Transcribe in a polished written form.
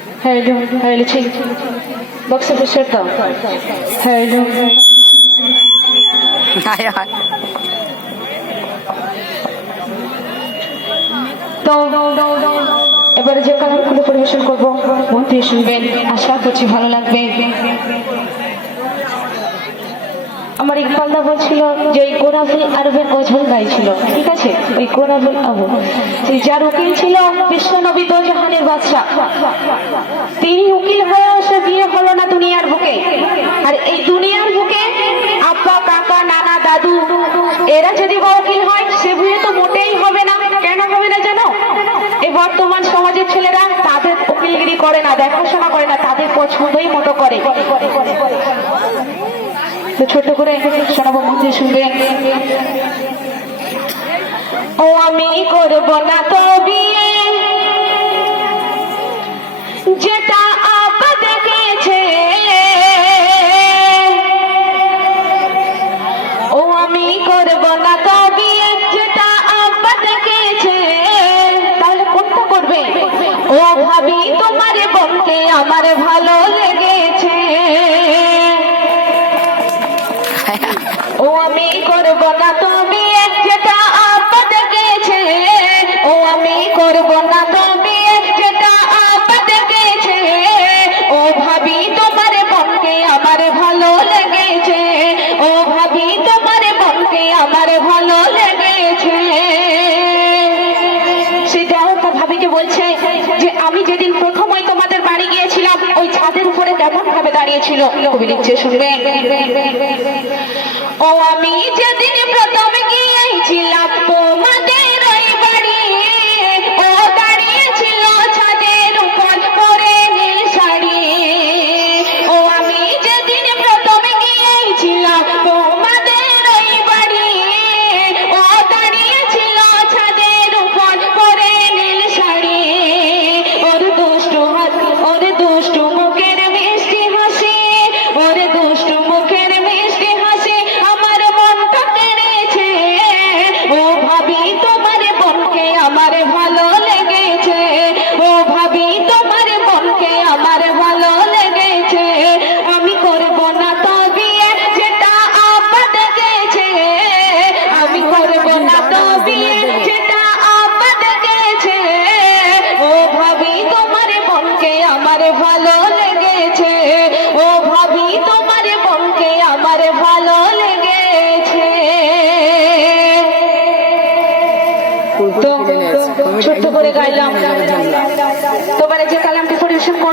Hello, hello, chick. Box of a shirt down. Hello. এবারে যে কালারগুলো পরিবেশন করবো মন দিয়ে শুনবেন, আশা করছি ভালো লাগবে। আমার ইকবালদা বলছিল যে ওই গোরাবুল আরবের গজল গাইছিল, ঠিক আছে? ওই গোরাবুল আবু যার উকিল ছিল বিশ্বনবী দোজাহানের বাদশা, তিনি উকিল হয়ে এসে বিয়ে হলো না দুনিয়ার বুকে। আর এই দুনিয়ার বুকে আব্বা, কাকা, নানা, দাদু এরা যদি উকিল হয় সে বিয়ে তো মোটেই হবে না। কেন হবে না জানো? এই বর্তমান সমাজের ছেলেরা তাদের উকিলগিরি করে না, দেখাশোনা করে না, তাদের পছন্দই মতো করে। তো ছোট করে শোনাবো, মধ্যে শুনবে। ও আমি করব না তো বিয়ে যেটা আব্বা দেখেছে, ও আমি করব না তো বিয়ে যেটা আব্বা দেখেছে। তাহলে কোনটা করবে? ও ভাবি তোমার বোনকে আমার ভালো লেগেছে। ও আমি করব না তুমি যেটা আব্বা দেখেছে, ও আমি করব না তুমি যেটা আব্বা দেখেছে। ও ভাবি তোমার বোনকে আমার ভালো লেগেছে, ও ভাবি তোমার বোনকে আমার ভালো লেগেছে। সেটাও তার ভাবিকে বলছে যে আমি যেদিন প্রথম ওই তোমাদের বাড়ি গিয়েছিলাম ওই ছাদের উপরে কেমন ভাবে দাঁড়িয়েছিল। কবি লিখছে, শুনবে। ও আমি যেদিন প্রথম গিয়েছিলাম তোমাদের ওই বাড়ি, ও দাঁড়িয়েছিল ছাদের উপর পরে নীল শাড়ি। ও আমি যেদিন প্রথম গিয়েছিলাম তোমাদের ওই বাড়ি, ও দাঁড়িয়েছিল ছাদের উপর পরে নীল শাড়ি। ওর দুষ্টু হাত, ওর দুষ্টু মুখের মিষ্টি হাসি, ওর দুষ্টু মুখের মিষ্টি হাসি আমার মনটা কেড়েছে। ও ভাবি তোমার বোনকে আমার ভালো লেগেছে, ও ভাবি তোমার বোনকে আমার ভালো লেগেছে। আমি করব না তো বিয়ে যেটা আব্বা দেখেছে, আমি করব না তো বিয়ে যেটা আব্বা দেখেছে। ও ভাবি তোমার বোনকে আমার ভালো লেগেছে, ও ভাবি তোমার বোনকে আমার ভালো লেগেছে। তো ছোট্ট করে গাইলাম। তোমার যে কালামটি পরিবেশন করবো